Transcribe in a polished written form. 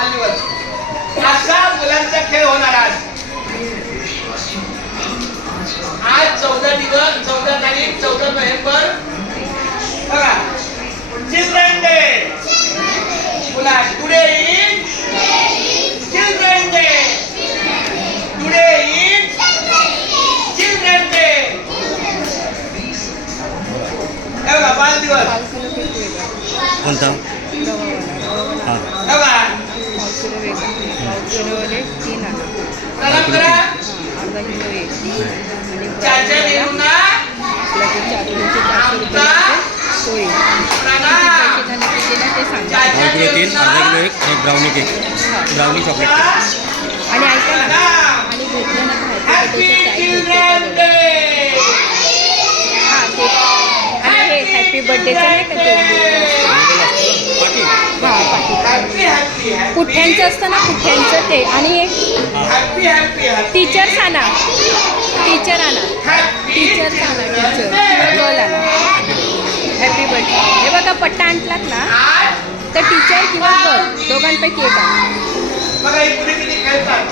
बालदिवस असा मुलांचा खेळ होणार आज. आज 14 तारीख 14 नोव्हेंबर बघा चिल्ड्रन डे. मुला today is children day. Today is children day. बघा बालदिवस कोणता बघा प्रणाम करा. चाचा नेहरूंना आमचा प्रणाम. चाचा नेहरूंना अर्धा किलो एक brownie cake, brownie chocolate cake. आणि ऐका ना, आणि भेटलं ना हॅपी चिल्ड्रन डे. हां ते आणि हे हॅपी बर्थडेचं नाही का ते हां पाठी हॅपी हॅपी पुठ्ठ्यांचं असतं ना, पुठ्ठ्यांचं ते. आणि हॅपी हॅपी टीचर्स आणा, टीचर आणा, हॅपी टीचर्स आणा, टीचर किंवा गर्ल आणा. Happy birthday. हे बघा पट्टा आणलात ना तर टीचर किंवा गर्ल दोघांपैकी एक आणा. बघा इकडे किती खेळतात.